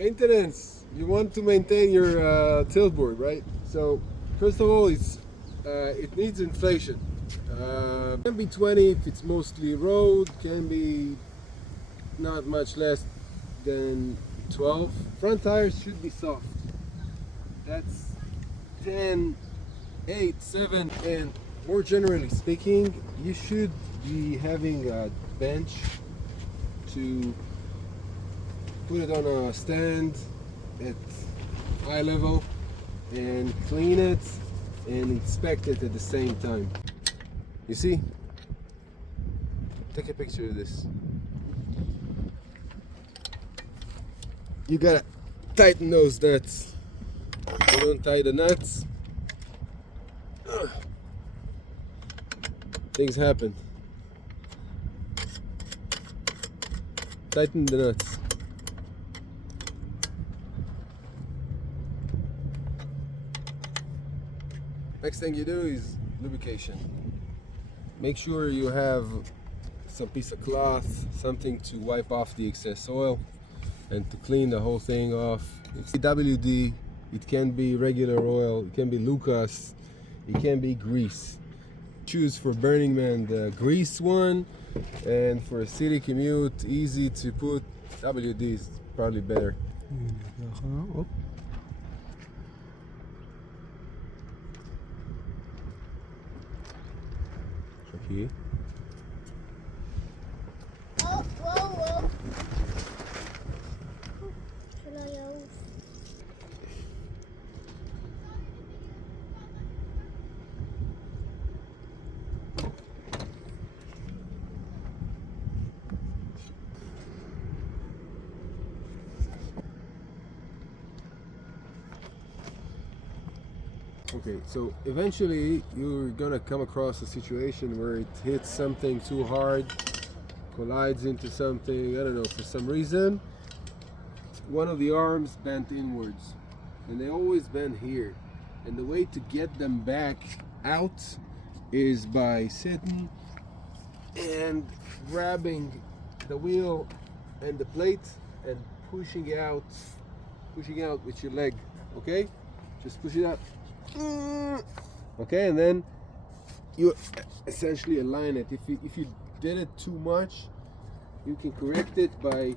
Maintenance. You want to maintain your Tltboard, right? So first of all, it needs inflation. Can be 20 if it's mostly road. Can be not much less than 12. Front tires should be soft. That's 10, 8, 7, and more generally speaking, you should be having a bench to put it on a stand at eye level and clean it and inspect it at the same time. You see? Take a picture of this. You gotta tighten those nuts. If you don't tie the nuts, things happen. Tighten the nuts. Next thing you do is lubrication. Make sure you have some piece of cloth, something to wipe off the excess oil and to clean the whole thing off. It's WD, it can be regular oil, it can be Lucas, it can be grease. Choose for Burning Man the grease one, and for a city commute, easy to put, WD is probably better. Aqui. Oh, whoa, whoa. Okay, so eventually you're gonna come across a situation where it hits something too hard, collides into something, I don't know, for some reason one of the arms bent inwards, and they always bend here, and the way to get them back out is by sitting and grabbing the wheel and the plate and pushing out with your leg. Okay, just push it out. Okay, and then you essentially align it. If you did it too much, you can correct it by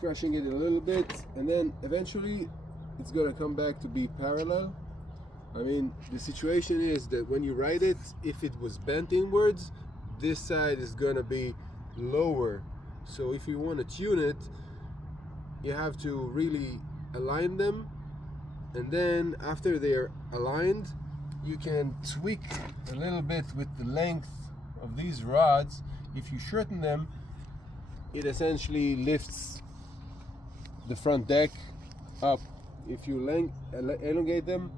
crushing it a little bit, and then eventually it's gonna come back to be parallel. I mean, the situation is that when you ride it, if it was bent inwards, this side is gonna be lower. So if you want to tune it, you have to really align them, and then after they're aligned, you can tweak a little bit with the length of these rods. If you shorten them, it essentially lifts the front deck up. If you elongate them,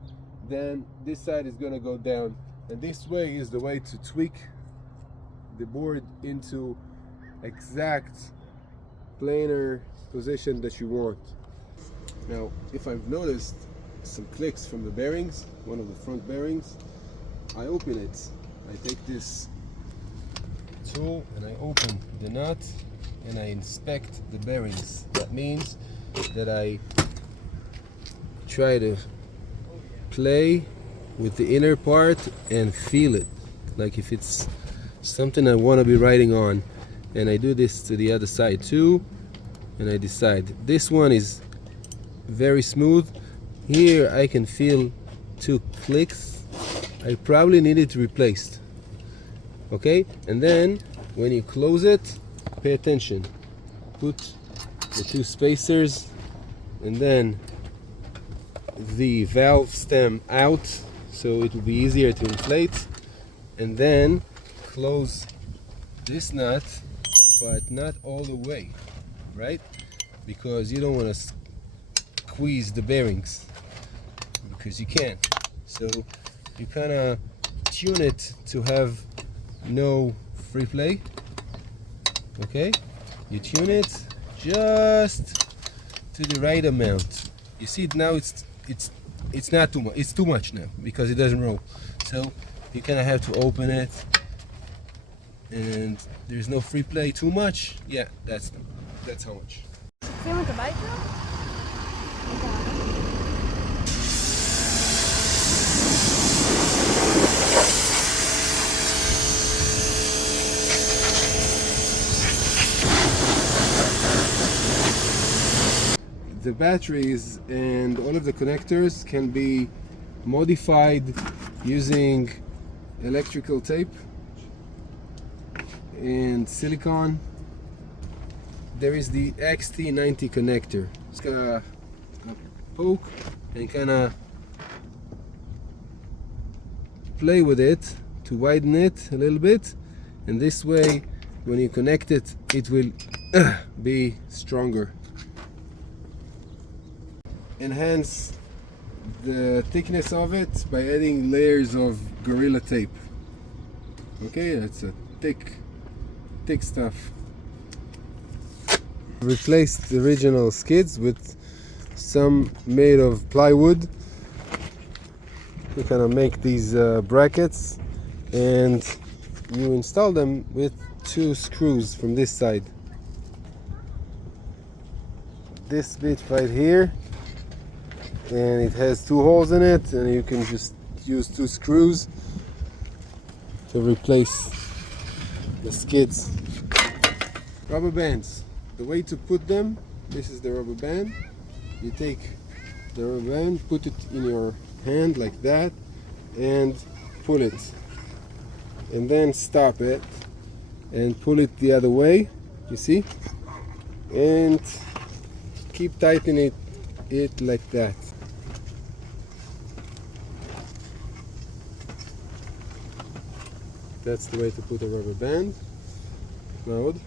then this side is going to go down, and this way is the way to tweak the board into exact planar position that you want. Now, if I've noticed some clicks from the bearings, one of the front bearings, I open it. I take this tool and I open the nut and I inspect the bearings. That means that I try to play with the inner part and feel it, like if it's something I want to be riding on. And I do this to the other side too, and I decide this one is very smooth. Here I can feel 2 clicks. I probably need it replaced. Okay, and then when you close it, pay attention. Put the 2 spacers and then the valve stem out, so it will be easier to inflate, and then close this nut, but not all the way, right? Because you don't want to squeeze the bearings, because you can't. So you kind of tune it to have no free play. Okay, you tune it just to the right amount. You see it now, it's not too much, it's too much now because it doesn't roll. So you kind of have to open it, and there's no free play. Too much, yeah, that's how much. משתפים את הבית שלו? The batteries and all of the connectors can be modified using electrical tape and silicone. There is the XT90 connector. It's got a poke and kind of play with it to widen it a little bit, and this way when you connect it, it will be stronger. Enhance the thickness of it by adding layers of Gorilla Tape. Okay, that's a thick stuff. Replaced the original skids with some made of plywood. You kind of make these brackets, and you install them with 2 screws from this side. This bit right here, and it has 2 holes in it, and you can just use 2 screws to replace the skids. Rubber bands. The way to put them, this is the rubber band. You take the rubber band, put it in your hand like that, and pull it. And then stop it and pull it the other way, you see? And keep tightening it like that. That's the way to put a rubber band. Mode.